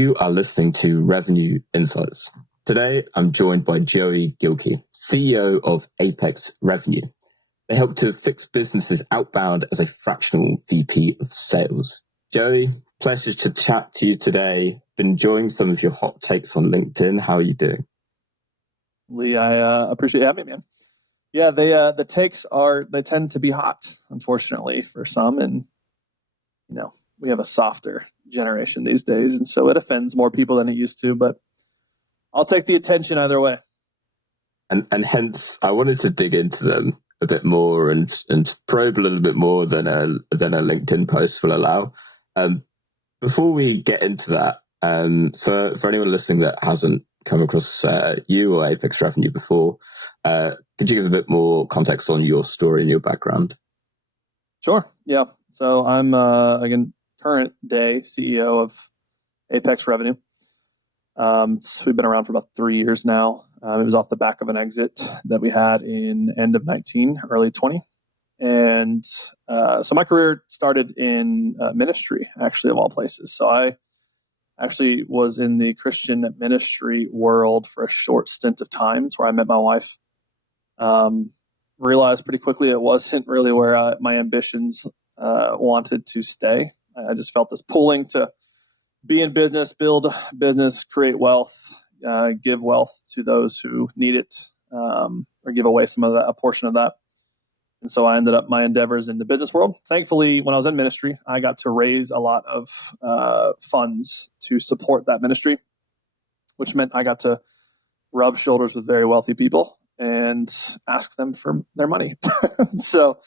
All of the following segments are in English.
You are listening to Revenue Insights. Today, I'm joined by Joey Gilkey, CEO of Apex Revenue. They help to fix businesses outbound as a fractional VP of sales. Joey, pleasure to chat to you today. Been enjoying some of your hot takes on LinkedIn. How are you doing? Lee, I appreciate you having me, man. Yeah, the takes they tend to be hot, unfortunately, for some, and we have a softer generation these days, and so it offends more people than it used to. But I'll take the attention either way. And hence, I wanted to dig into them a bit more and probe a little bit more than a LinkedIn post will allow. Before we get into that, for anyone listening that hasn't come across you or Apex Revenue before, could you give a bit more context on your story and your background? Sure. Yeah. So I'm again current day CEO of Apex Revenue. We've been around for about 3 years now. It was off the back of an exit that we had in end of 19, early 20. And so my career started in ministry, actually, of all places. So I actually was in the Christian ministry world for a short stint of time. It's where I met my wife. Realized pretty quickly it wasn't really where my ambitions wanted to stay. I just felt this pulling to be in business, build business, create wealth, give wealth to those who need it, or give away a portion of that. And so I ended up my endeavors in the business world. Thankfully, when I was in ministry, I got to raise a lot of funds to support that ministry, which meant I got to rub shoulders with very wealthy people and ask them for their money. So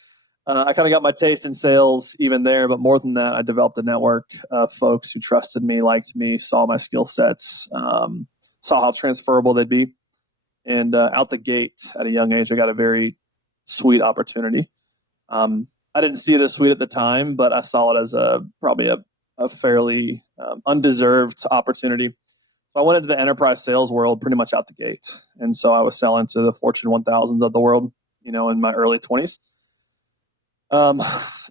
I kind of got my taste in sales even there, but more than that, I developed a network of folks who trusted me, liked me, saw my skill sets, saw how transferable they'd be. And out the gate at a young age, I got a very sweet opportunity. I didn't see it as sweet at the time, but I saw it as probably a fairly undeserved opportunity. So I went into the enterprise sales world pretty much out the gate. And so I was selling to the Fortune 1000s of the world, in my early 20s.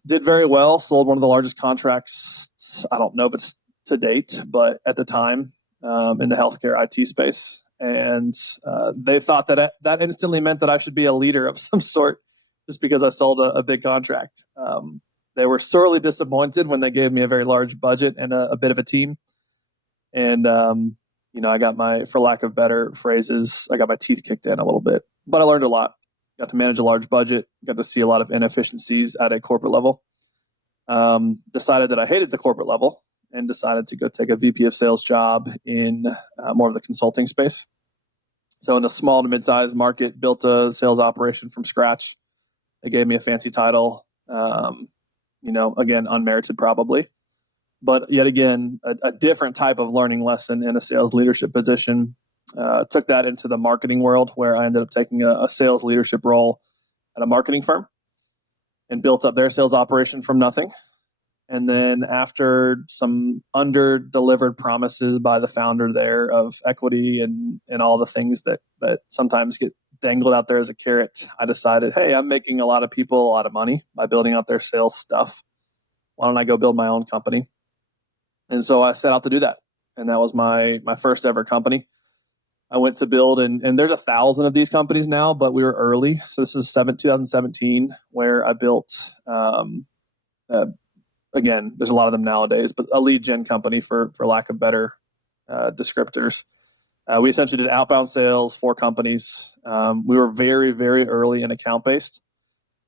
Did very well, sold one of the largest contracts, I don't know if it's to date, but at the time, in the healthcare IT space. And they thought that instantly meant that I should be a leader of some sort just because I sold a big contract. They were sorely disappointed when they gave me a very large budget and a bit of a team. And, I got for lack of better phrases, I got my teeth kicked in a little bit, but I learned a lot. Got to manage a large budget, got to see a lot of inefficiencies at a corporate level. Decided that I hated the corporate level and decided to go take a VP of sales job in more of the consulting space. So in the small to mid-sized market, built a sales operation from scratch. They gave me a fancy title, again, unmerited probably. But yet again, a different type of learning lesson in a sales leadership position. Took that into the marketing world where I ended up taking a sales leadership role at a marketing firm and built up their sales operation from nothing. And then after some under-delivered promises by the founder there of equity and all the things that sometimes get dangled out there as a carrot, I decided, hey, I'm making a lot of people a lot of money by building out their sales stuff. Why don't I go build my own company? And so I set out to do that. And that was my first ever company. I went to build, and there's 1,000 of these companies now, but we were early. So this is 2017 where I built, again, there's a lot of them nowadays, but a lead gen company for lack of better descriptors. We essentially did outbound sales for companies. We were very, very early and account-based.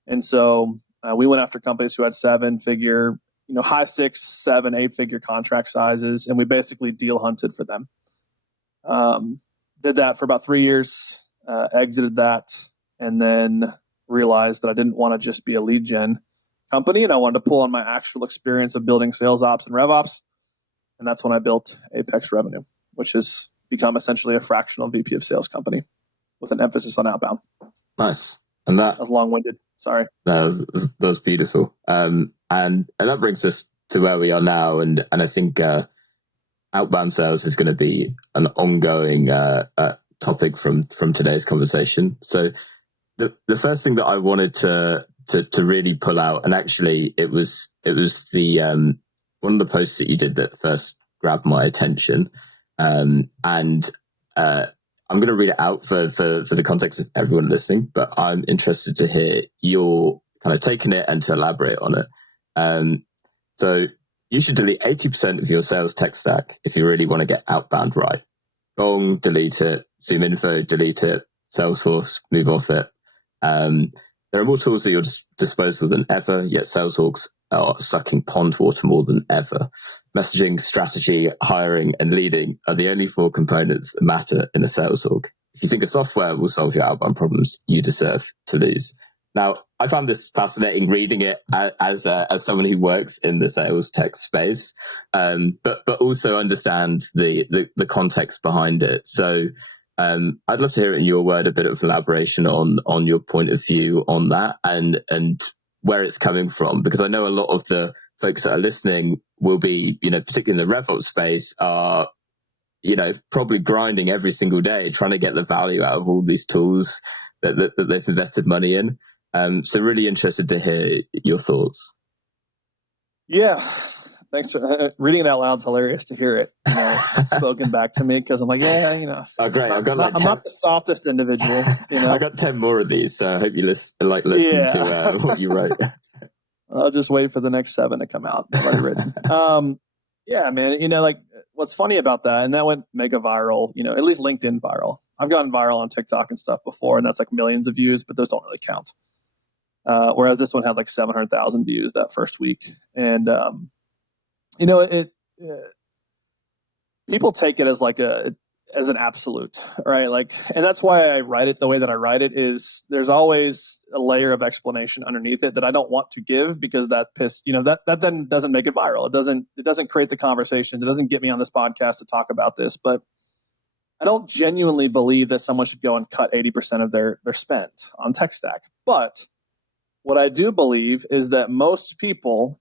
And so we went after companies who had 7-figure, high 6, 7, 8-figure contract sizes, and we basically deal hunted for them. Did that for about 3 years, exited that, and then realized that I didn't want to just be a lead gen company, and I wanted to pull on my actual experience of building sales ops and rev ops. And that's when I built Apex Revenue, which has become essentially a fractional VP of sales company with an emphasis on outbound. Nice. And that was long-winded. Sorry. That was beautiful. And that brings us to where we are now. And I think outbound sales is going to be an ongoing topic from today's conversation. So the first thing that I wanted to really pull out, and actually it was the one of the posts that you did that first grabbed my attention. And I'm going to read it out for the context of everyone listening, but I'm interested to hear your kind of taking it and to elaborate on it. So you should delete 80% of your sales tech stack if you really want to get outbound right. Gong, delete it. Zoom Info, delete it. Salesforce, move off it. There are more tools at your disposal than ever, yet Saleshawks are sucking pond water more than ever. Messaging, strategy, hiring, and leading are the only 4 components that matter in a sales org. If you think a software will solve your outbound problems, you deserve to lose. Now, I found this fascinating reading it as someone who works in the sales tech space, but also understand the context behind it. So I'd love to hear it in your word, a bit of elaboration on your point of view on that and where it's coming from, because I know a lot of the folks that are listening will be, particularly in the RevOps space, are, probably grinding every single day, trying to get the value out of all these tools that they've invested money in. So really interested to hear your thoughts. Yeah. Thanks for reading it out loud. It's hilarious to hear it spoken back to me, because I'm like, Oh, great! I'm not the softest individual. I got 10 more of these, so I hope you listen to what you wrote. I'll just wait for the next 7 to come out. Already written. Yeah, man. What's funny about that, and that went mega viral. At least LinkedIn viral. I've gone viral on TikTok and stuff before, and that's like millions of views, but those don't really count. Whereas this one had like 700,000 views that first week, and people take it as as an absolute, right? And that's why I write it the way that I write it. Is there's always a layer of explanation underneath it that I don't want to give, because that then doesn't make it viral. It doesn't create the conversations. It doesn't get me on this podcast to talk about this. But I don't genuinely believe that someone should go and cut 80% of their spend on tech stack. But what I do believe is that most people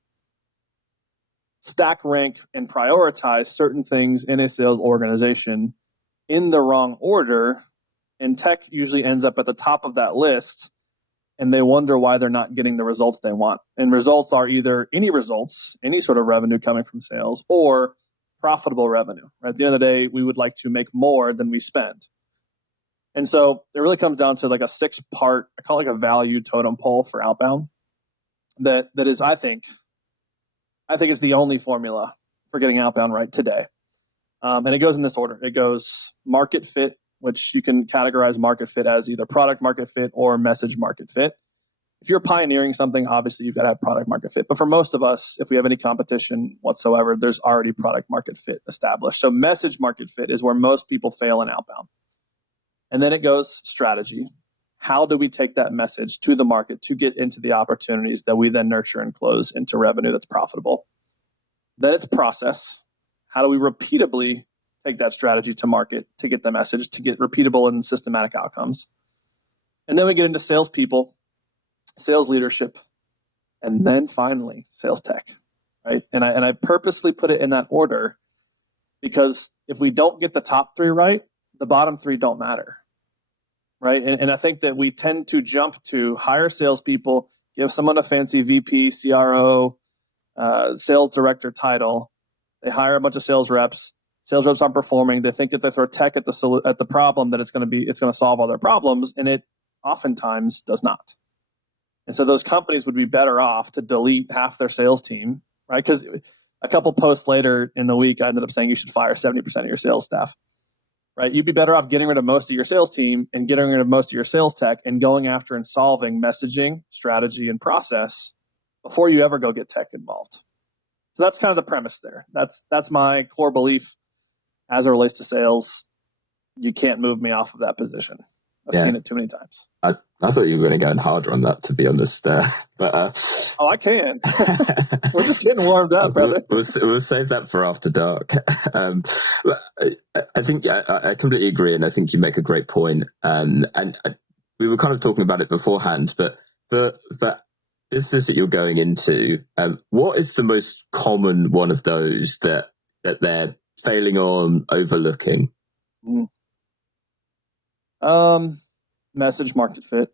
stack rank and prioritize certain things in a sales organization in the wrong order, and tech usually ends up at the top of that list, and they wonder why they're not getting the results they want. And results are either any sort of revenue coming from sales, or profitable revenue. Right? At the end of the day, we would like to make more than we spend. And so it really comes down to like a 6-part, I call it like a value totem pole for outbound. That is, I think it's the only formula for getting outbound right today. And it goes in this order. It goes market fit, which you can categorize market fit as either product market fit or message market fit. If you're pioneering something, obviously you've got to have product market fit. But for most of us, if we have any competition whatsoever, there's already product market fit established. So message market fit is where most people fail in outbound. And then it goes strategy. How do we take that message to the market to get into the opportunities that we then nurture and close into revenue that's profitable? Then it's process. How do we repeatably take that strategy to market to get the message, to get repeatable and systematic outcomes? And then we get into salespeople, sales leadership, and then finally sales tech, right? And I purposely put it in that order, because if we don't get the top 3 right, the bottom 3 don't matter. Right. And I think that we tend to jump to hire salespeople, give someone a fancy VP, CRO, sales director title. They hire a bunch of sales reps. Sales reps aren't performing. They think that they throw tech at the problem, that it's going to solve all their problems, and it oftentimes does not. And so those companies would be better off to delete half their sales team, right? Because a couple posts later in the week, I ended up saying you should fire 70% of your sales staff. Right, you'd be better off getting rid of most of your sales team and getting rid of most of your sales tech and going after and solving messaging, strategy, and process before you ever go get tech involved. So that's kind of the premise there. That's my core belief as it relates to sales. You can't move me off of that position. I've seen it too many times. I thought you were going to go in harder on that, to be honest. Oh, I can. We're just getting warmed up, brother. We'll save that for after dark. I think I completely agree, and I think you make a great point. And we were kind of talking about it beforehand, but for business that you're going into, what is the most common one of those that they're failing on, overlooking? Message market fit.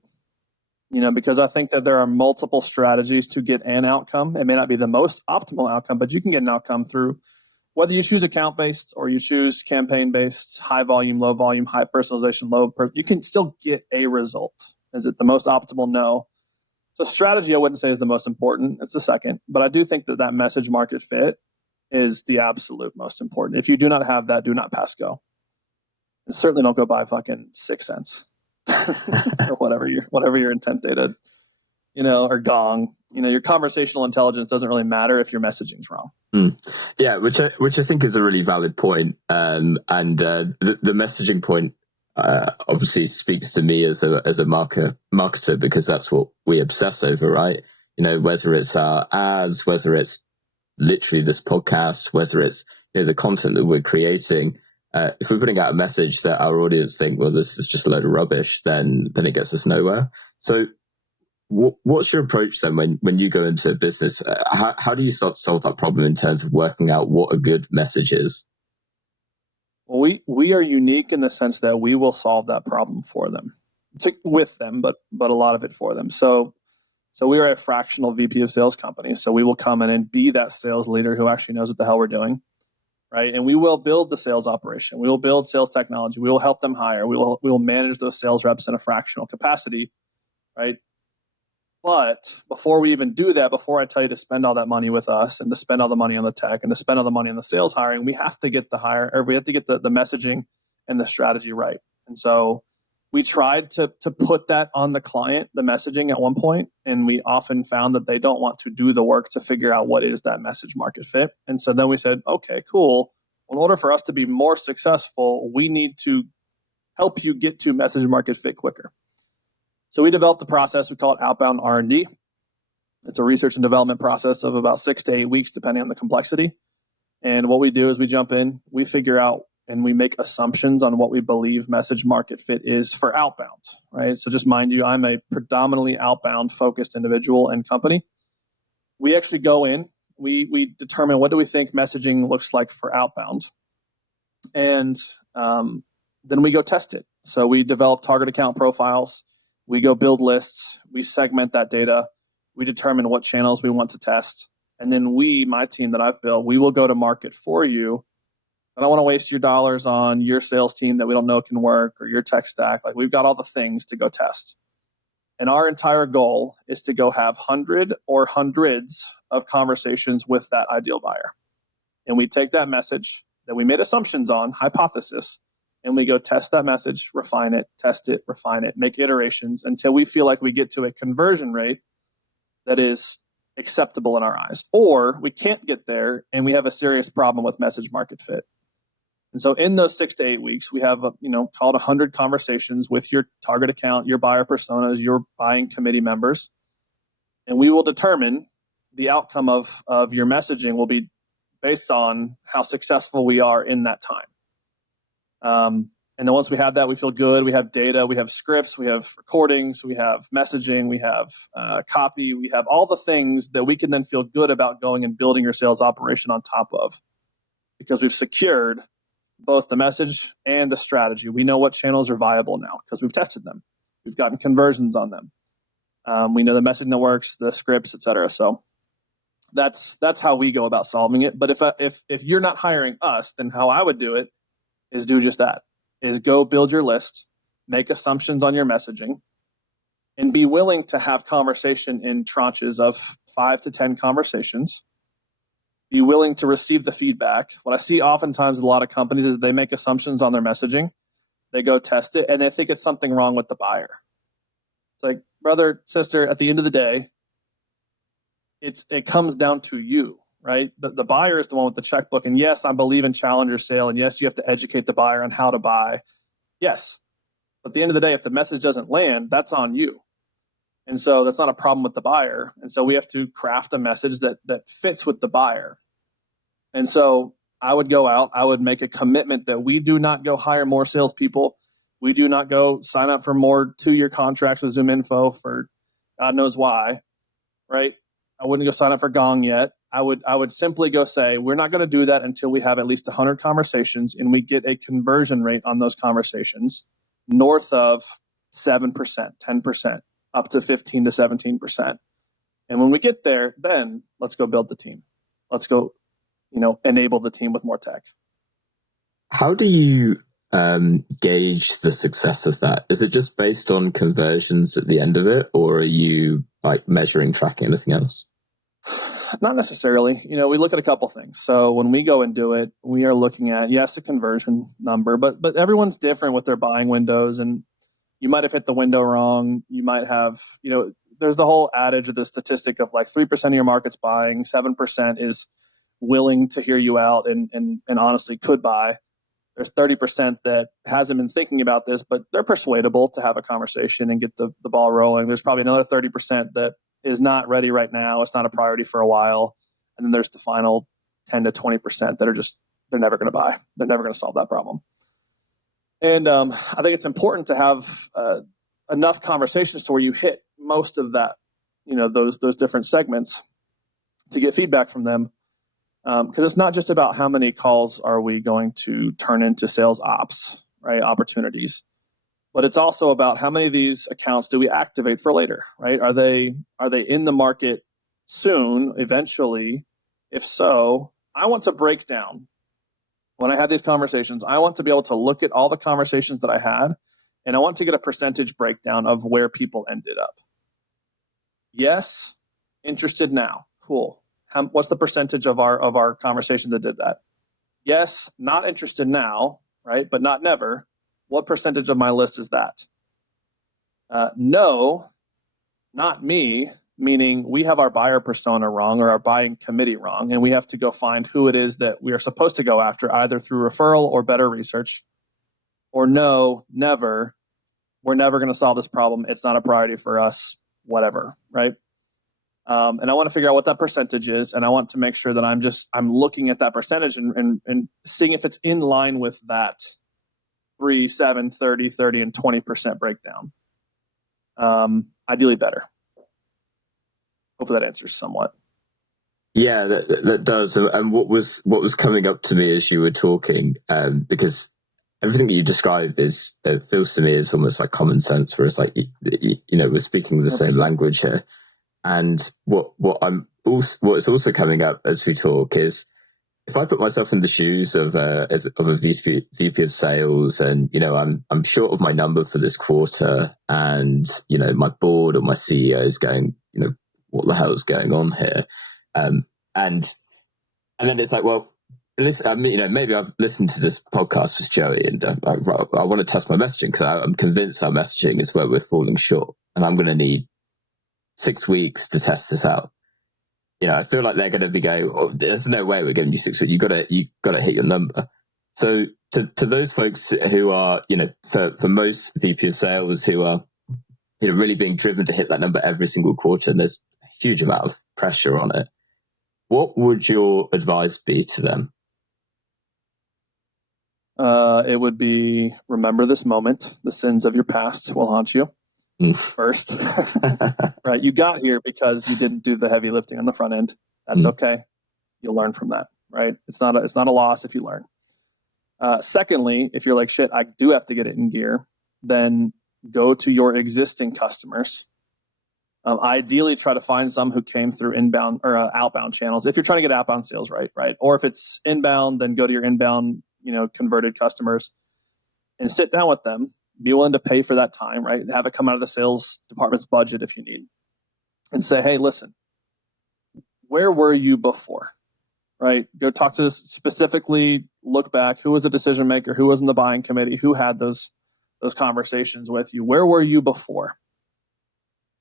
Because I think that there are multiple strategies to get an outcome. It may not be the most optimal outcome, but you can get an outcome through whether you choose account-based or you choose campaign-based, high volume, low volume, high personalization, you can still get a result. Is it the most optimal? No. So strategy, I wouldn't say is the most important. It's the second. But I do think that message market fit is the absolute most important. If you do not have that, do not pass go. And certainly don't go buy fucking 6 cents or whatever your intent data, or Gong. Your conversational intelligence doesn't really matter if your messaging's wrong. Yeah, which I think is a really valid point. And the messaging point obviously speaks to me as a marketer, because that's what we obsess over, right? Whether it's our ads, whether it's literally this podcast, whether it's the content that we're creating. If we're putting out a message that our audience think, well, this is just a load of rubbish, then it gets us nowhere. So what's your approach then when you go into a business? How do you start to solve that problem in terms of working out what a good message is? Well, we are unique in the sense that we will solve that problem for them, with them, but a lot of it for them. So we are a fractional VP of sales company. So we will come in and be that sales leader who actually knows what the hell we're doing, right? And we will build the sales operation. We will build sales technology. We will help them hire. We will manage those sales reps in a fractional capacity, right? But before we even do that, before I tell you to spend all that money with us and to spend all the money on the tech and to spend all the money on the sales hiring, we have to get the messaging and the strategy right. And so we tried to put that on the client, the messaging at one point, and we often found that they don't want to do the work to figure out what is that message market fit. And so then we said, okay, cool. Well, in order for us to be more successful, we need to help you get to message market fit quicker. So we developed a process, we call it outbound R&D. It's a research and development process of about 6 to 8 weeks, depending on the complexity. And what we do is we jump in, we figure out, and we make assumptions on what we believe message market fit is for outbound, right? So just mind you, I'm a predominantly outbound focused individual and company. We actually go in, we determine what do we think messaging looks like for outbound. And then we go test it. So we develop target account profiles. We go build lists. We segment that data. We determine what channels we want to test. And then my team that I've built, we will go to market for you. I don't want to waste your dollars on your sales team that we don't know can work, or your tech stack. Like, we've got all the things to go test. And our entire goal is to go have 100 or hundreds of conversations with that ideal buyer. And we take that message that we made assumptions on, hypothesis, and we go test that message, refine it, test it, refine it, make iterations until we feel like we get to a conversion rate that is acceptable in our eyes. Or we can't get there and we have a serious problem with message market fit. And so in those 6 to 8 weeks, we have, called 100 conversations with your target account, your buyer personas, your buying committee members. And we will determine the outcome of your messaging will be based on how successful we are in that time. And then once we have that, we feel good. We have data, we have scripts, we have recordings, we have messaging, we have copy, we have all the things that we can then feel good about going and building your sales operation on top of, because we've secured both the message and the strategy. We know what channels are viable now because we've tested them. We've gotten conversions on them. We know the messaging that works, the scripts, et cetera. So that's how we go about solving it. But if you're not hiring us, then how I would do it is do just that, is go build your list, make assumptions on your messaging, and be willing to have conversation in tranches of 5 to 10 conversations. Be willing to receive the feedback. What I see oftentimes with a lot of companies is they make assumptions on their messaging. They go test it, and they think it's something wrong with the buyer. It's like, brother, sister, at the end of the day, it comes down to you, right? The buyer is the one with the checkbook. And yes, I believe in challenger sale. And yes, you have to educate the buyer on how to buy. Yes. But at the end of the day, if the message doesn't land, that's on you. And so that's not a problem with the buyer. And so we have to craft a message that fits with the buyer. And so I would go out, I would make a commitment that we do not go hire more salespeople. We do not go sign up for more 2-year contracts with ZoomInfo for God knows why, right? I wouldn't go sign up for Gong yet. I would simply go say, we're not going to do that until we have at least 100 conversations and we get a conversion rate on those conversations north of 7%, 10%, up to 15 to 17%. And when we get there, then let's go build the team. Let's go enable the team with more tech. How do you gauge the success of that? Is it just based on conversions at the end of it, or are you like measuring, tracking anything else? Not necessarily. We look at a couple things. So when we go and do it, we are looking at, yes, a conversion number, but everyone's different with their buying windows, and you might have hit the window wrong. You might have, there's the whole adage of the statistic of like 3% of your market's buying, 7% is willing to hear you out and honestly could buy. There's 30% that hasn't been thinking about this, but they're persuadable to have a conversation and get the ball rolling. There's probably another 30% that is not ready right now. It's not a priority for a while. And then there's the final 10 to 20% that are just, they're never going to buy. They're never going to solve that problem. And I think it's important to have enough conversations to where you hit most of that, those different segments to get feedback from them. Because it's not just about how many calls are we going to turn into sales ops, right? Opportunities. But it's also about how many of these accounts do we activate for later, right? Are they in the market soon, eventually? If so, I want to break down. When I have these conversations, I want to be able to look at all the conversations that I had, and I want to get a percentage breakdown of where people ended up. Yes, interested now. Cool. What's the percentage of our conversation that did that? Yes, not interested now, right? But not never. What percentage of my list is that? No, not me, meaning we have our buyer persona wrong or our buying committee wrong, and we have to go find who it is that we are supposed to go after, either through referral or better research. Or no, never. We're never going to solve this problem. It's not a priority for us, whatever, right? And I want to figure out what that percentage is, and I want to make sure that I'm looking at that percentage and seeing if it's in line with that 3, 7, 30, and 20% breakdown. Ideally better. Hopefully that answers somewhat. Yeah, that does. And what was coming up to me as you were talking, because everything that you describe it feels to me as almost like common sense, whereas like we're speaking the 100%. Same language here. And what's also coming up as we talk is, if I put myself in the shoes of a VP of sales, and I'm short of my number for this quarter, and my board or my CEO is going, what the hell is going on here? And then it's like, well, listen, maybe I've listened to this podcast with Joey, and I want to test my messaging because I'm convinced our messaging is where we're falling short, and I'm going to need 6 weeks to test this out. I feel like they're going to be going, oh, there's no way we're giving you 6 weeks. You got to hit your number. So to those folks who are, for most VP of sales who are, really being driven to hit that number every single quarter, and there's a huge amount of pressure on it, what would your advice be to them? It would be, remember this moment. The sins of your past will haunt you. First, right? You got here because you didn't do the heavy lifting on the front end. That's okay. You'll learn from that, right? It's not a loss if you learn. Secondly, if you're like, shit, I do have to get it in gear, then go to your existing customers. Ideally, try to find some who came through inbound or outbound channels. If you're trying to get outbound sales, right? Or if it's inbound, then go to your inbound, converted customers and sit down with them. Be willing to pay for that time, right? Have it come out of the sales department's budget if you need. And say, hey, listen, where were you before? Right? Go talk to this specifically, look back. Who was the decision maker? Who was in the buying committee? Who had those conversations with you? Where were you before?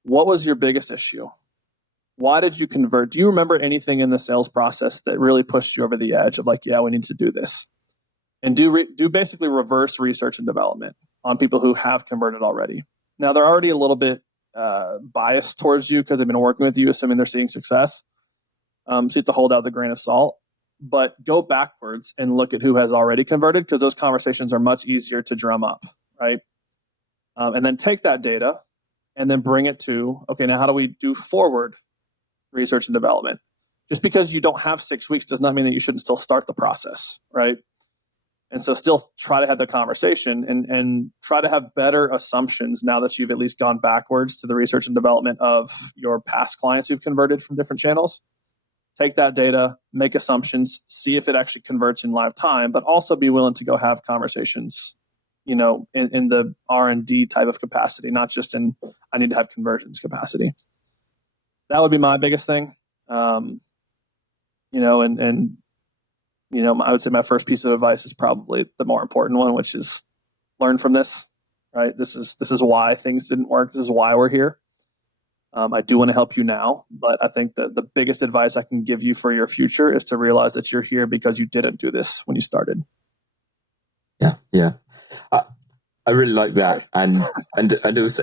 What was your biggest issue? Why did you convert? Do you remember anything in the sales process that really pushed you over the edge of like, yeah, we need to do this? And do basically reverse research and development on people who have converted already. Now, they're already a little bit biased towards you because they've been working with you, assuming they're seeing success. So you have to hold out the grain of salt. But go backwards and look at who has already converted, because those conversations are much easier to drum up, right? And then take that data and then bring it to, okay, now how do we do forward research and development? Just because you don't have 6 weeks does not mean that you shouldn't still start the process, right? And so still try to have the conversation and try to have better assumptions now that you've at least gone backwards to the research and development of your past clients who've converted from different channels, take that data, make assumptions, see if it actually converts in live time, but also be willing to go have conversations, in the R&D type of capacity, not just in I need to have conversions capacity. That would be my biggest thing. I would say my first piece of advice is probably the more important one, which is learn from this, right? This is why things didn't work. This is why we're here. I do want to help you now, but I think that the biggest advice I can give you for your future is to realize that you're here because you didn't do this when you started. Yeah. I really like that. And also,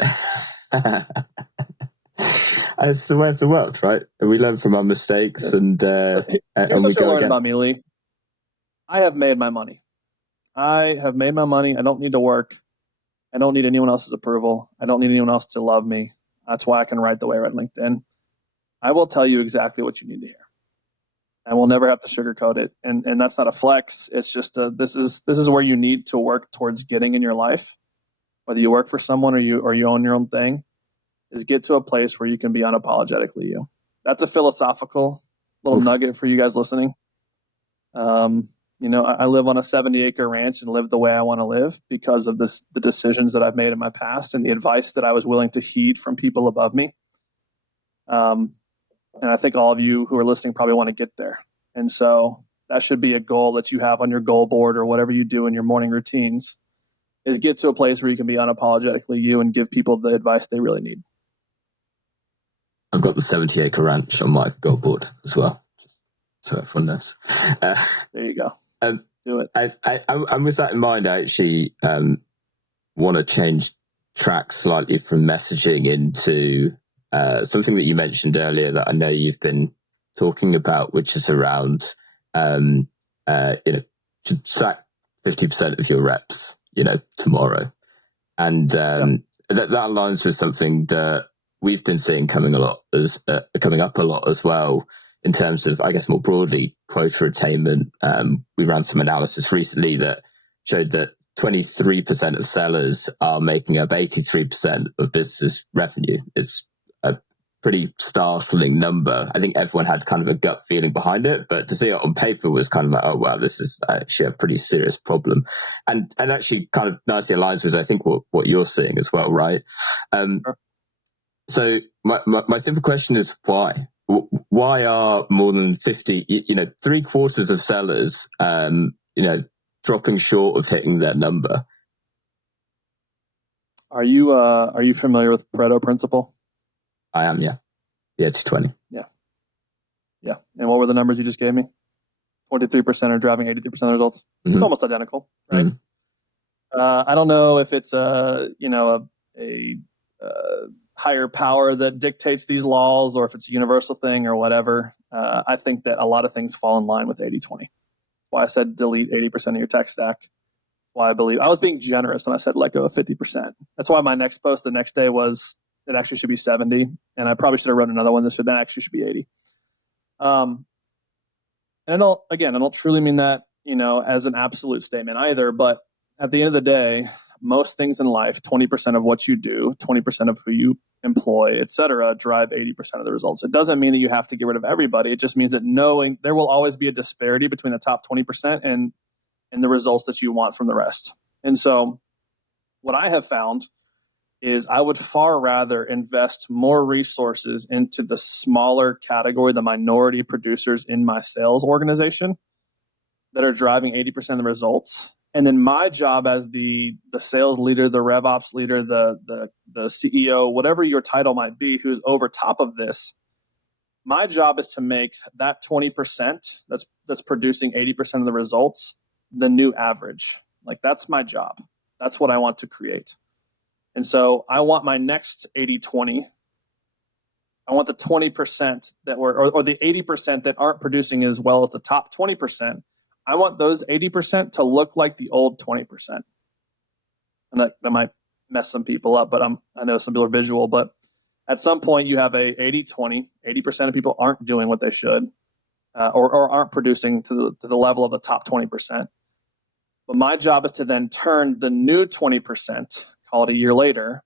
it's the way of the world, right? We learn from our mistakes and Here's what you learn about me, Lee. I have made my money. I don't need to work. I don't need anyone else's approval. I don't need anyone else to love me. That's why I can write the way I write LinkedIn. I will tell you exactly what you need to hear. And we'll never have to sugarcoat it. And that's not a flex. It's just this is where you need to work towards getting in your life. Whether you work for someone or you own your own thing, is get to a place where you can be unapologetically you. That's a philosophical little nugget for you guys listening. I live on a 70-acre ranch and live the way I want to live because of the decisions that I've made in my past and the advice that I was willing to heed from people above me. And I think all of you who are listening probably want to get there. And so that should be a goal that you have on your goal board or whatever you do in your morning routines, is get to a place where you can be unapologetically you and give people the advice they really need. I've got the 70-acre ranch on my goal board as well. So everyone knows. There you go. Do it. And with that in mind, I actually want to change track slightly from messaging into something that you mentioned earlier that I know you've been talking about, which is around, should sack 50% of your reps, tomorrow. And that aligns with something that we've been seeing coming up a lot as well, in terms of, I guess, more broadly, quota attainment. We ran some analysis recently that showed that 23% of sellers are making up 83% of business revenue. It's a pretty startling number. I think everyone had kind of a gut feeling behind it, but to see it on paper was kind of like, oh, wow, this is actually a pretty serious problem. And actually kind of nicely aligns with, I think, what you're seeing as well, right? So my simple question is why? Why are more than 50, 3/4 of sellers, dropping short of hitting their number? Are you familiar with Pareto principle? I am, yeah. The 80-20. Yeah. And what were the numbers you just gave me? 23% are driving 83% of the results. Mm-hmm. It's almost identical, right? Mm-hmm. I don't know if it's a higher power that dictates these laws or if it's a universal thing or whatever. I think that a lot of things fall in line with 80-20. Why I said delete 80% of your tech stack. Why I believe I was being generous when I said let go of 50%. That's why my next post the next day was it actually should be 70, and I probably should have wrote another one that said that actually should be 80. And I don't truly mean that as an absolute statement either. But at the end of the day, most things in life, 20% of what you do, 20% of who you employ, et cetera, drive 80% of the results. It doesn't mean that you have to get rid of everybody. It just means that knowing there will always be a disparity between the top 20% and the results that you want from the rest. And so what I have found is I would far rather invest more resources into the smaller category, the minority producers in my sales organization that are driving 80% of the results. And then my job as the sales leader, the rev ops leader, the CEO, whatever your title might be, who's over top of this, my job is to make that 20% that's producing 80% of the results the new average. Like that's my job. That's what I want to create. And so I want my next 80-20. I want the 20% that were, or the 80% that aren't producing as well as the top 20%. I want those 80% to look like the old 20%. And that might mess some people up, but I know some people are visual, but at some point you have a 80-20, 80% of people aren't doing what they should, or aren't producing to the level of the top 20%. But my job is to then turn the new 20%, call it a year later,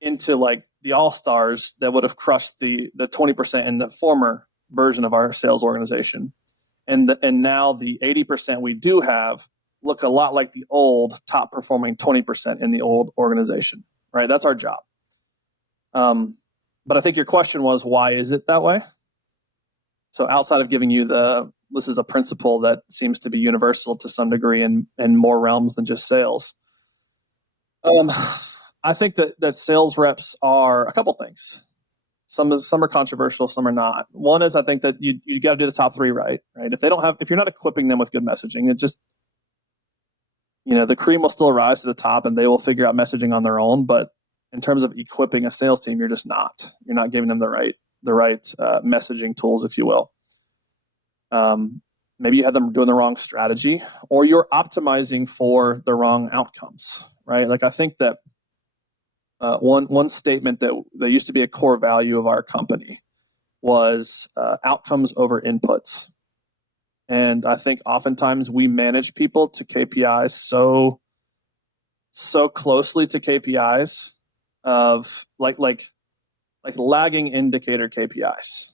into like the all-stars that would have crushed the 20% in the former version of our sales organization. And now the 80% we do have look a lot like the old top performing 20% in the old organization, right? That's our job. But I think your question was, why is it that way? So outside of giving you this is a principle that seems to be universal to some degree in more realms than just sales. I think that sales reps are a couple things. Some are controversial, some are not. One is I think that you got to do the top three right? If you're not equipping them with good messaging, it just, the cream will still rise to the top and they will figure out messaging on their own. But in terms of equipping a sales team, you're not giving them the right messaging tools, if you will. Maybe you have them doing the wrong strategy, or you're optimizing for the wrong outcomes, right? Like I think that one statement that used to be a core value of our company was outcomes over inputs. And I think oftentimes we manage people to KPIs so closely to KPIs of like lagging indicator KPIs,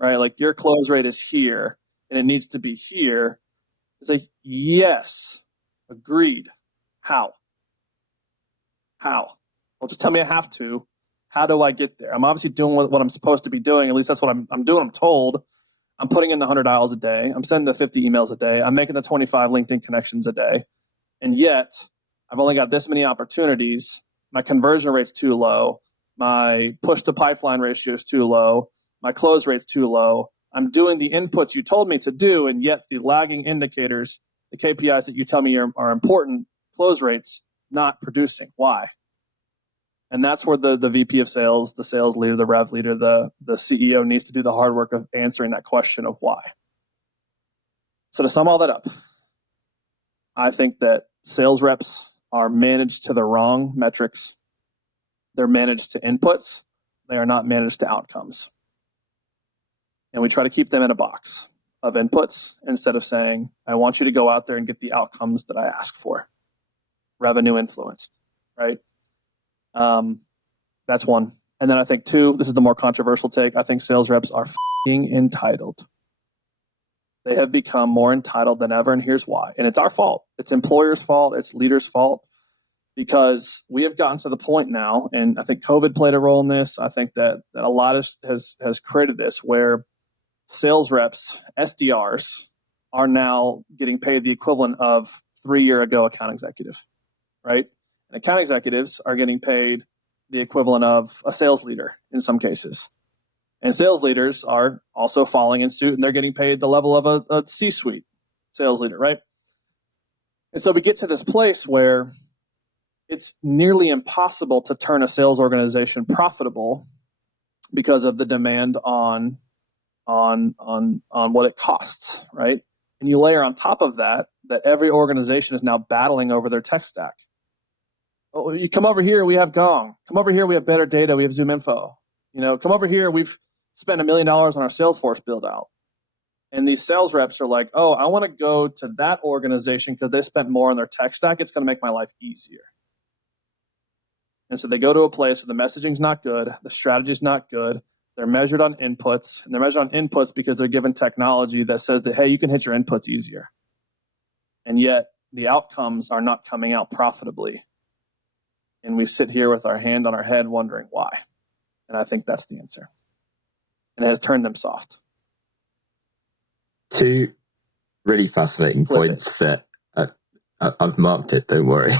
right? Like your close rate is here and it needs to be here. It's like, yes, agreed. How? Well, just tell me I have to. How do I get there? I'm obviously doing what I'm supposed to be doing. At least that's what I'm doing. I'm told. I'm putting in the 100 dials a day. I'm sending the 50 emails a day. I'm making the 25 LinkedIn connections a day. And yet I've only got this many opportunities. My conversion rate's too low. My push to pipeline ratio is too low. My close rate's too low. I'm doing the inputs you told me to do, and yet the lagging indicators, the KPIs that you tell me are important, close rates, not producing. Why? And that's where the VP of sales, the sales leader, the rev leader, the CEO needs to do the hard work of answering that question of why. So to sum all that up, I think that sales reps are managed to the wrong metrics. They're managed to inputs. They are not managed to outcomes. And we try to keep them in a box of inputs instead of saying, I want you to go out there and get the outcomes that I ask for. Revenue influenced, right? That's one. And then I think two, this is the more controversial take. I think sales reps are f***ing entitled. They have become more entitled than ever. And here's why. And it's our fault. It's employers' fault. It's leaders' fault, because we have gotten to the point now. And I think COVID played a role in this. I think that a lot has created this where sales reps, SDRs, are now getting paid the equivalent of 3 year ago account executive, right? And account executives are getting paid the equivalent of a sales leader in some cases. And sales leaders are also following in suit, and they're getting paid the level of a C-suite sales leader, right? And so we get to this place where it's nearly impossible to turn a sales organization profitable because of the demand on what it costs, right? And you layer on top of that every organization is now battling over their tech stack. Oh, you come over here, we have Gong. Come over here, we have better data, we have Zoom Info. Come over here, we've spent $1 million on our Salesforce build out. And these sales reps are like, oh, I want to go to that organization because they spent more on their tech stack. It's going to make my life easier. And so they go to a place where the messaging's not good, the strategy's not good. They're measured on inputs, and they're measured on inputs because they're given technology that says that, hey, you can hit your inputs easier. And yet the outcomes are not coming out profitably. And we sit here with our hand on our head wondering why. And I think that's the answer. And it has turned them soft. Two really fascinating points that I've marked it, don't worry.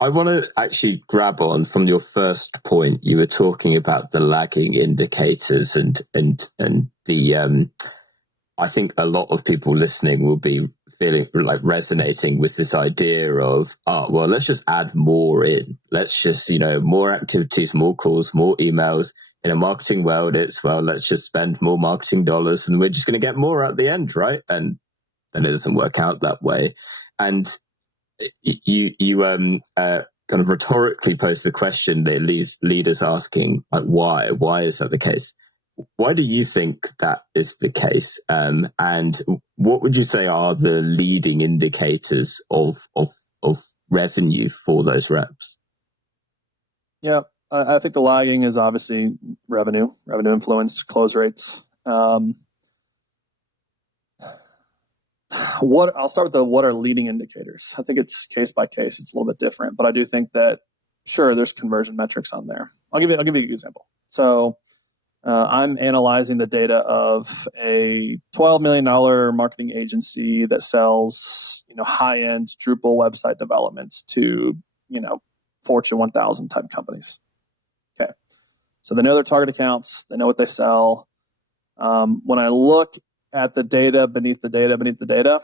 I want to actually grab on from your first point. You were talking about the lagging indicators and the I think a lot of people listening will be feeling like resonating with this idea of, well, let's just add more in. Let's just, more activities, more calls, more emails. In a marketing world, it's, well, let's just spend more marketing dollars and we're just going to get more at the end, right? And then it doesn't work out that way. And you kind of rhetorically pose the question that leaves leaders asking, like, why? Why is that the case? Why do you think that is the case? And what would you say are the leading indicators of revenue for those reps? Yeah, I think the lagging is obviously revenue influence, close rates. I'll start with what are leading indicators. I think it's case by case. It's a little bit different, but I do think that sure, there's conversion metrics on there. I'll give you an example. So I'm analyzing the data of a $12 million marketing agency that sells, high-end Drupal website developments to, Fortune 1000 type companies. Okay. So they know their target accounts. They know what they sell. When I look at the data beneath the data,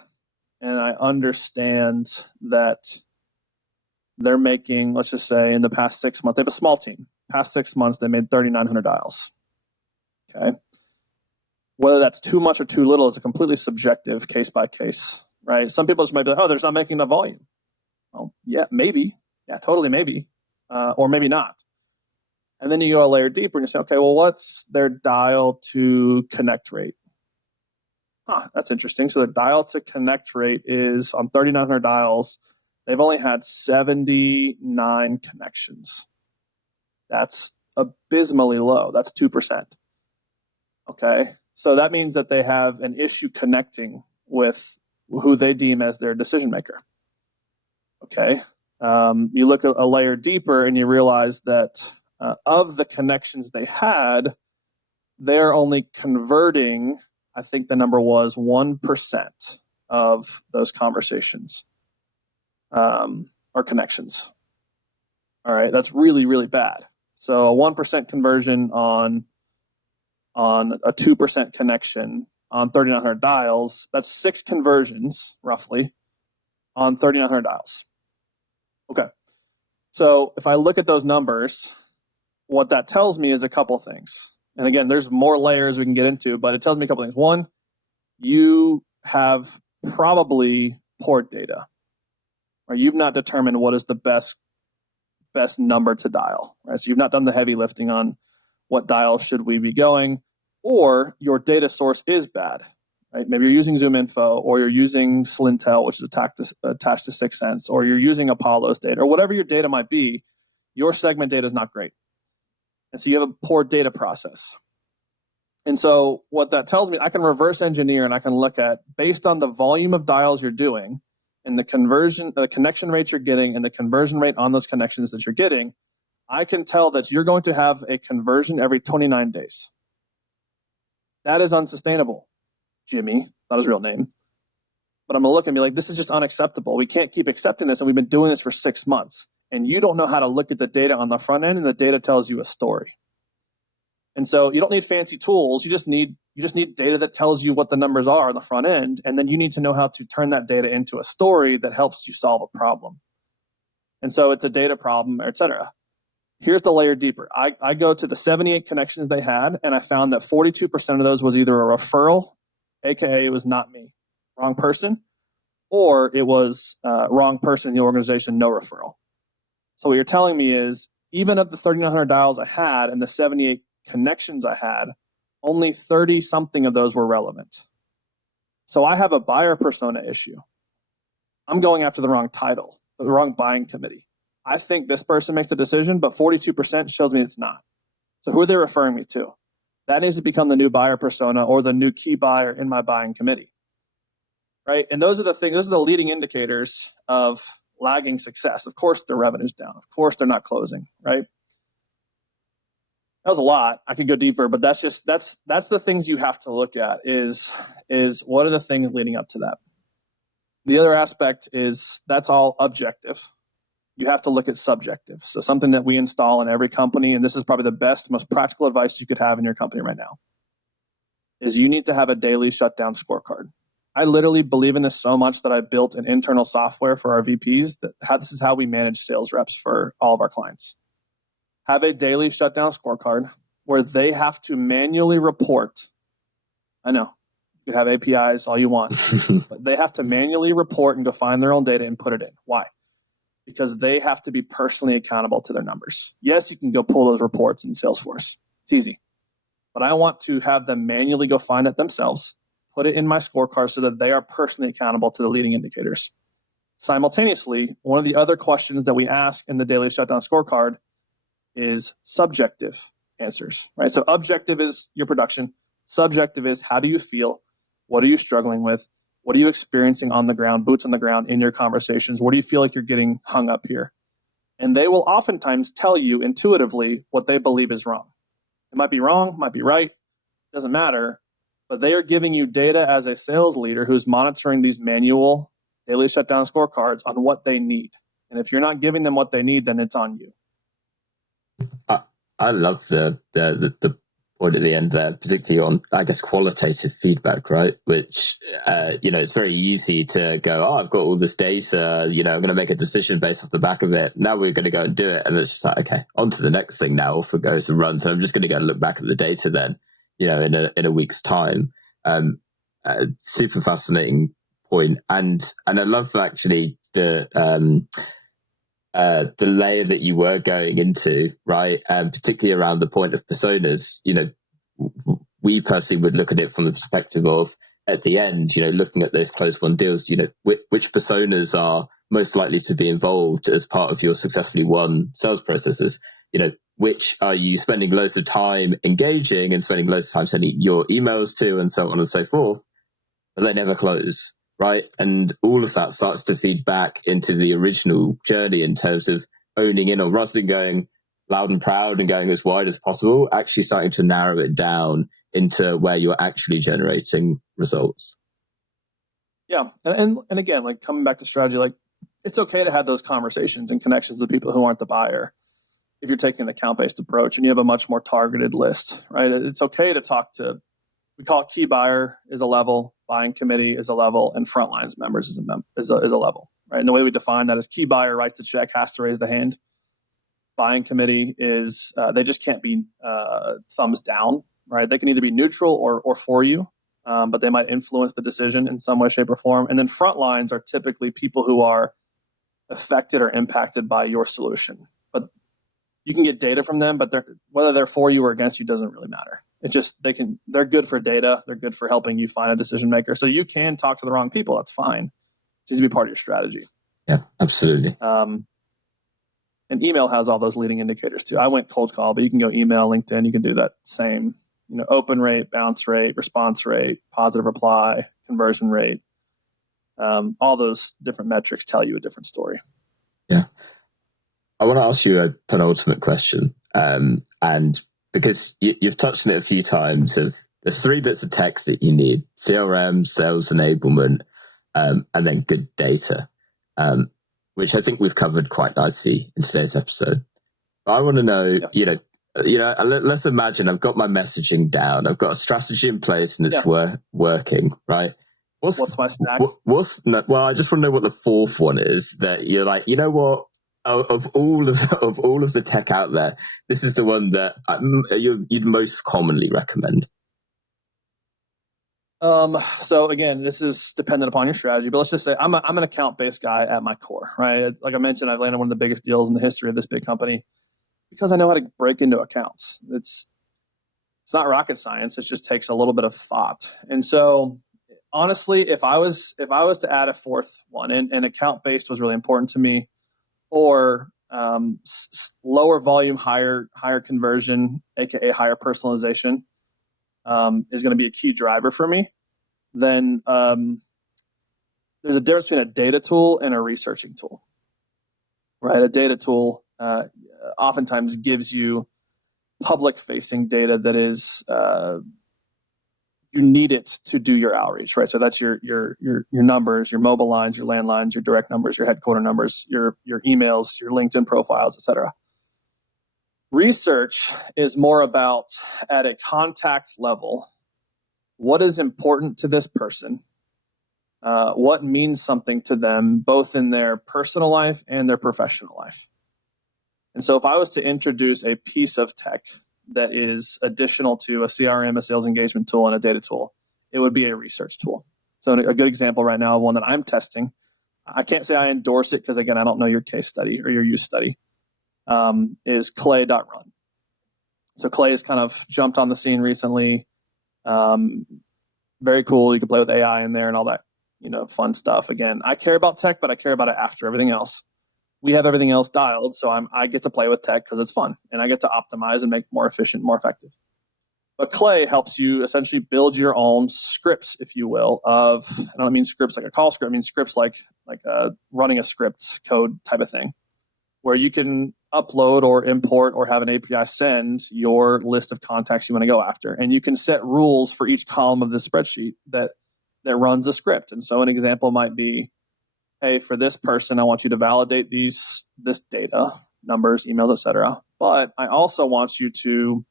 and I understand that they're making, let's just say in the past 6 months, they have a small team. Past 6 months, they made 3,900 dials. Okay. Whether that's too much or too little is a completely subjective case by case, right? Some people just might be like, oh, they're just not making enough volume. Oh, yeah, maybe. Yeah, totally maybe. Or maybe not. And then you go a layer deeper and you say, okay, well, what's their dial to connect rate? That's interesting. So the dial to connect rate is on 3,900 dials, they've only had 79 connections. That's abysmally low. That's 2%. Okay. So that means that they have an issue connecting with who they deem as their decision maker. Okay. You look a layer deeper and you realize that of the connections they had, they're only converting, I think the number was 1% of those conversations or connections. All right. That's really, really bad. So a 1% conversion on a 2% connection on 3,900 dials, that's 6 conversions roughly on 3,900 dials. Okay. So if I look at those numbers, what that tells me is a couple things. And again, there's more layers we can get into, but it tells me a couple things. One, you have probably poor data, or you've not determined what is the best number to dial, right? So you've not done the heavy lifting on what dial should we be going, or your data source is bad, right? Maybe you're using ZoomInfo, or you're using Slintel, which is attached to 6 Sense, or you're using Apollo's data, or whatever your data might be. Your segment data is not great. And so you have a poor data process. And so what that tells me, I can reverse engineer and I can look at, based on the volume of dials you're doing and the connection rate you're getting and the conversion rate on those connections that you're getting, I can tell that you're going to have a conversion every 29 days. That is unsustainable. Jimmy, not his real name. But I'm going to look and be like, this is just unacceptable. We can't keep accepting this. And we've been doing this for 6 months. And you don't know how to look at the data on the front end, and the data tells you a story. And so you don't need fancy tools. You just need data that tells you what the numbers are on the front end. And then you need to know how to turn that data into a story that helps you solve a problem. And so it's a data problem, et cetera. Here's the layer deeper. I go to the 78 connections they had, and I found that 42% of those was either a referral, aka it was not me, wrong person, or it was wrong person in the organization, no referral. So what you're telling me is, even of the 3,900 dials I had and the 78 connections I had, only 30 something of those were relevant. So I have a buyer persona issue. I'm going after the wrong title, the wrong buying committee. I think this person makes the decision, but 42% shows me it's not. So who are they referring me to? That needs to become the new buyer persona or the new key buyer in my buying committee, right? And those are the things, those are the leading indicators of lagging success. Of course, their revenue's down. Of course, they're not closing, right? That was a lot. I could go deeper, but that's the things you have to look at is what are the things leading up to that? The other aspect is that's all objective. You have to look at subjective. So something that we install in every company, and this is probably the best, most practical advice you could have in your company right now, is you need to have a daily shutdown scorecard. I literally believe in this so much that I built an internal software for our VPs this is how we manage sales reps for all of our clients. Have a daily shutdown scorecard where they have to manually report. I know you have APIs all you want, but they have to manually report and go find their own data and put it in. Why? Because they have to be personally accountable to their numbers. Yes, you can go pull those reports in Salesforce. It's easy. But I want to have them manually go find it themselves, put it in my scorecard so that they are personally accountable to the leading indicators. Simultaneously, one of the other questions that we ask in the daily shutdown scorecard is subjective answers, right? So objective is your production. Subjective is how do you feel? What are you struggling with? What are you experiencing on the ground, boots on the ground in your conversations? Where do you feel like you're getting hung up here? And they will oftentimes tell you intuitively what they believe is wrong. It might be wrong, might be right, doesn't matter, but they are giving you data as a sales leader who's monitoring these manual daily shutdown scorecards on what they need. And if you're not giving them what they need, then it's on you. I love the point at the end there, particularly on, I guess, qualitative feedback, right? Which, it's very easy to go, oh, I've got all this data, I'm going to make a decision based off the back of it. Now we're going to go and do it. And it's just like, okay, on to the next thing now. Off it goes and runs. And I'm just going to go and look back at the data then, in a week's time. Super fascinating point. And I love actually the layer that you were going into, right? Particularly around the point of personas. We personally would look at it from the perspective of, at the end, looking at those close won deals, which personas are most likely to be involved as part of your successfully won sales processes. Which are you spending loads of time engaging and spending loads of time sending your emails to, and so on and so forth, but they never close. Right. And all of that starts to feed back into the original journey in terms of owning in on, rather than going loud and proud and going as wide as possible, actually starting to narrow it down into where you're actually generating results. Yeah. And again, like coming back to strategy, like it's okay to have those conversations and connections with people who aren't the buyer if you're taking an account-based approach and you have a much more targeted list, right? It's okay to talk to, we call it key buyer is a level, buying committee is a level, and frontlines members is a level, right? And the way we define that is key buyer writes the check, has to raise the hand. Buying committee is, they just can't be thumbs down, right? They can either be neutral or for you, but they might influence the decision in some way, shape, or form. And then frontlines are typically people who are affected or impacted by your solution. But you can get data from them, but whether they're for you or against you doesn't really matter. It's just they're good for data. They're good for helping you find a decision maker. So you can talk to the wrong people. That's fine. It needs to be part of your strategy. Yeah, absolutely. And email has all those leading indicators too. I went cold call, but you can go email, LinkedIn. You can do that same, open rate, bounce rate, response rate, positive reply, conversion rate. All those different metrics tell you a different story. Yeah. I want to ask you a penultimate question. And because you've touched on it a few times, there's 3 bits of tech that you need: CRM, sales enablement, and then good data, which I think we've covered quite nicely in today's episode. But I want to know, let's imagine I've got my messaging down, I've got a strategy in place, and it's working, right? What's my stack? Well, I just want to know what the 4th one is that you're like, you know what? Of all of the tech out there, this is the one that you'd most commonly recommend. So again, this is dependent upon your strategy, but let's just say I'm an account-based guy at my core, right? Like I mentioned, I've landed one of the biggest deals in the history of this big company because I know how to break into accounts. It's not rocket science. It just takes a little bit of thought. And so honestly, if I was to add a 4th one, and account-based was really important to me, or lower volume, higher conversion, aka higher personalization, is going to be a key driver for me, then there's a difference between a data tool and a researching tool, right? A data tool oftentimes gives you public-facing data that is you need it to do your outreach, right? So that's your numbers, your mobile lines, your landlines, your direct numbers, your headquarter numbers, your emails, your LinkedIn profiles, etc. Research is more about, at a contact level, what is important to this person, what means something to them, both in their personal life and their professional life. And so if I was to introduce a piece of tech that is additional to a CRM, a sales engagement tool, and a data tool, it would be a research tool. So a good example right now, one that I'm testing, I can't say I endorse it because, again, I don't know your case study or your use study, is Clay.run. So Clay has kind of jumped on the scene recently. Very cool. You can play with AI in there and all that, fun stuff. Again, I care about tech, but I care about it after everything else. we have everything else dialed. So I get to play with tech because it's fun, and I get to optimize and make more efficient, more effective. But Clay helps you essentially build your own scripts, if you will, of, I don't mean scripts like a call script, I mean scripts like running a script code type of thing, where you can upload or import or have an API send your list of contacts you want to go after. And you can set rules for each column of the spreadsheet that runs a script. And so an example might be, hey, for this person, I want you to validate this data, numbers, emails, etc. But I also want you to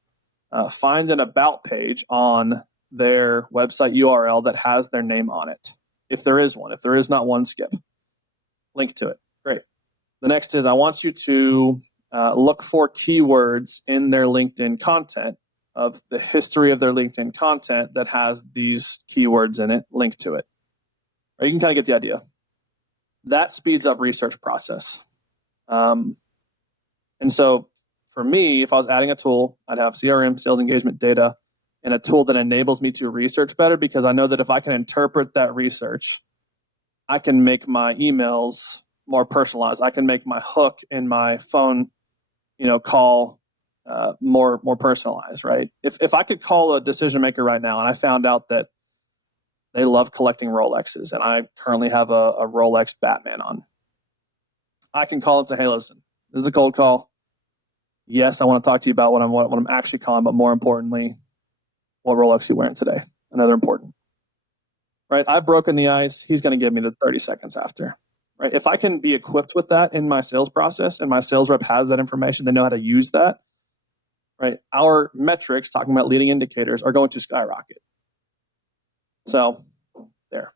find an about page on their website URL that has their name on it. If there is one. If there is not one, skip. Link to it. Great. The next is I want you to look for keywords in their LinkedIn content, of the history of their LinkedIn content that has these keywords in it, link to it. Or you can kind of get the idea. That speeds up research process. And so for me, if I was adding a tool, I'd have CRM, sales engagement data, and a tool that enables me to research better, because I know that if I can interpret that research, I can make my emails more personalized. I can make my hook in my phone, call more personalized, right? If I could call a decision maker right now and I found out that they love collecting Rolexes and I currently have a Rolex Batman on, I can call and say, hey, listen, this is a cold call. Yes, I want to talk to you about what I'm actually calling, but more importantly, what Rolex are you wearing today? Another important, right? I've broken the ice. He's going to give me the 30 seconds after, right? If I can be equipped with that in my sales process and my sales rep has that information, they know how to use that, right? Our metrics, talking about leading indicators, are going to skyrocket. So there.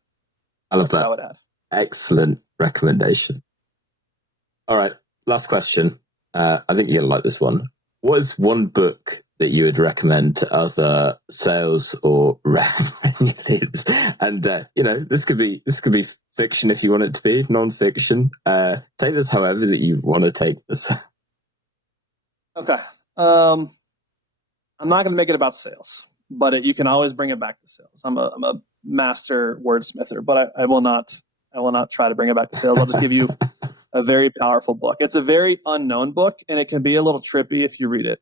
I love that. I would add. Excellent recommendation. All right, last question. I think you're going to like this one. What is one book that you would recommend to other sales or revenue leads? And this could be fiction if you want it to be, non-fiction. Take this however that you want to take this. Okay. I'm not going to make it about sales, but you can always bring it back to sales. I'm a master wordsmither, but I will not try to bring it back to sales. I'll just give you a very powerful book. It's a very unknown book, and it can be a little trippy if you read it.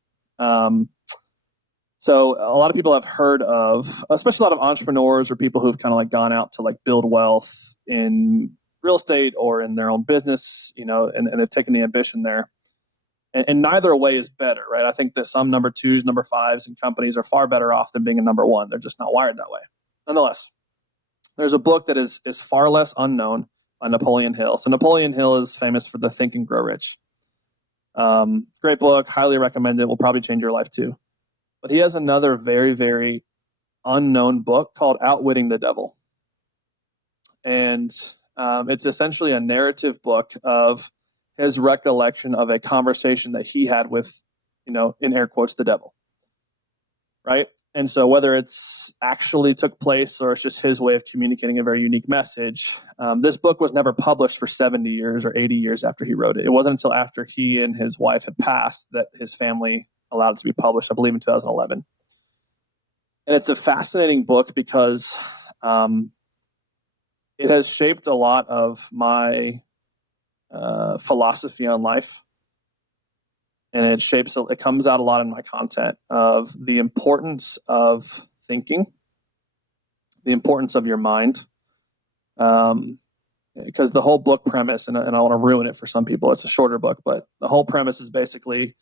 So a lot of people have heard of, especially a lot of entrepreneurs or people who've kind of like gone out to like build wealth in real estate or in their own business, and they've taken the ambition there. And neither way is better, right? I think that some number twos, number fives in companies are far better off than being a number one. They're just not wired that way. Nonetheless, there's a book that is far less unknown by Napoleon Hill. So Napoleon Hill is famous for the Think and Grow Rich. Great book, highly recommend it. Will probably change your life too. But he has another very, very unknown book called Outwitting the Devil. And it's essentially a narrative book of his recollection of a conversation that he had with, in air quotes, the devil. Right? And so whether it's actually took place or it's just his way of communicating a very unique message, this book was never published for 70 years or 80 years after he wrote it. It wasn't until after he and his wife had passed that his family allowed it to be published, I believe in 2011. And it's a fascinating book because it has shaped a lot of my philosophy on life. And it comes out a lot in my content of the importance of thinking, the importance of your mind. Because the whole book premise, and I want to ruin it for some people, it's a shorter book, but the whole premise is basically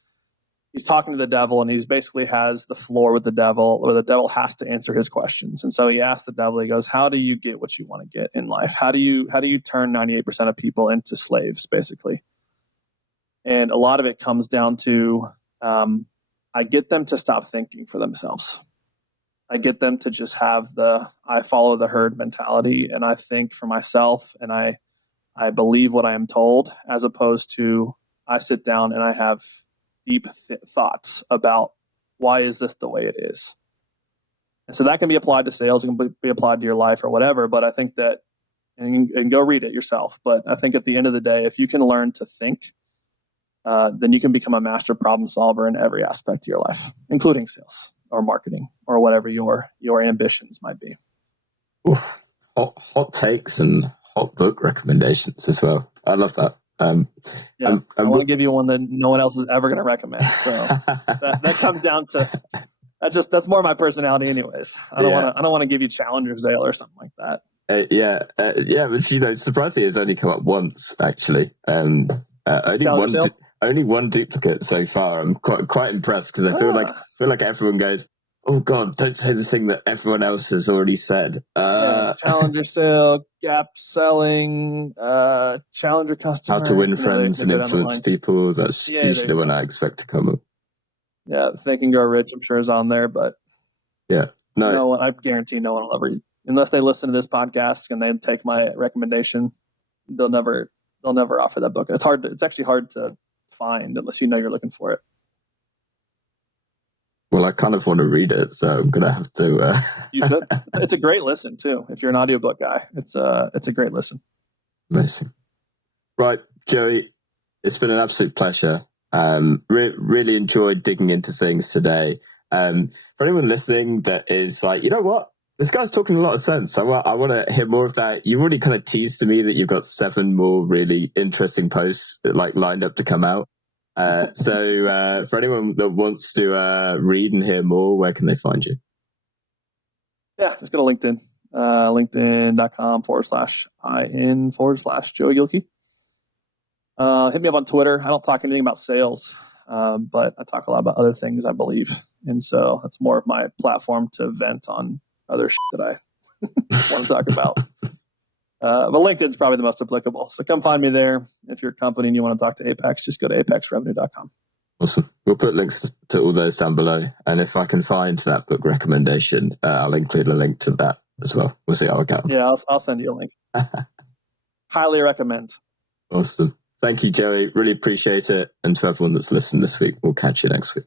he's talking to the devil and he's basically has the floor with the devil, or the devil has to answer his questions. And so he asks the devil, he goes, how do you get what you want to get in life? How do you turn 98% of people into slaves, basically? And a lot of it comes down to, I get them to stop thinking for themselves. I get them to just have I follow the herd mentality, and I think for myself, and I believe what I am told, as opposed to I sit down and I have deep thoughts about why is this the way it is. And so that can be applied to sales, it can be applied to your life or whatever, but I think that, and go read it yourself, but I think at the end of the day, if you can learn to think, then you can become a master problem solver in every aspect of your life, including sales or marketing or whatever your ambitions might be. Oof, hot takes and hot book recommendations as well. I love that. Yeah, I want to give you one that no one else is ever going to recommend. So that comes down to that's more my personality, anyways. I don't want to give you Challenger's Ale or something like that. But surprisingly, it's only come up once actually. Only one duplicate so far. I'm quite impressed because I feel like everyone goes, "Oh God, don't say the thing that everyone else has already said." Challenger sale, gap selling, Challenger customer. How to win friends and influence people. That's usually the one I expect to come up. Yeah, Think and Grow Rich, I'm sure is on there, but no, I guarantee no one will ever, unless they listen to this podcast and they take my recommendation, they'll never offer that book. It's actually hard to find unless you know you're looking for it. Well, I kind of want to read it, so I'm gonna have to. You should. It's a great listen too. If you're an audiobook guy, it's a great listen. Amazing. Right, Joey, it's been an absolute pleasure. Really enjoyed digging into things today. For anyone listening that is like, you know what, this guy's talking a lot of sense. I want to hear more of that. You've already kind of teased to me that you've got 7 more really interesting posts like lined up to come out. So for anyone that wants to read and hear more, where can they find you? Yeah, just go to LinkedIn, linkedin.com/in/Joey Gilkey. Hit me up on Twitter. I don't talk anything about sales, but I talk a lot about other things, I believe. And so that's more of my platform to vent on other shit that I want to talk about. But LinkedIn's probably the most applicable. So come find me there. If you're a company and you want to talk to Apex, just go to apexrevenue.com. Awesome. We'll put links to all those down below. And if I can find that book recommendation, I'll include a link to that as well. We'll see how I get on. Yeah, I'll send you a link. Highly recommend. Awesome. Thank you, Joey. Really appreciate it. And to everyone that's listened this week, we'll catch you next week.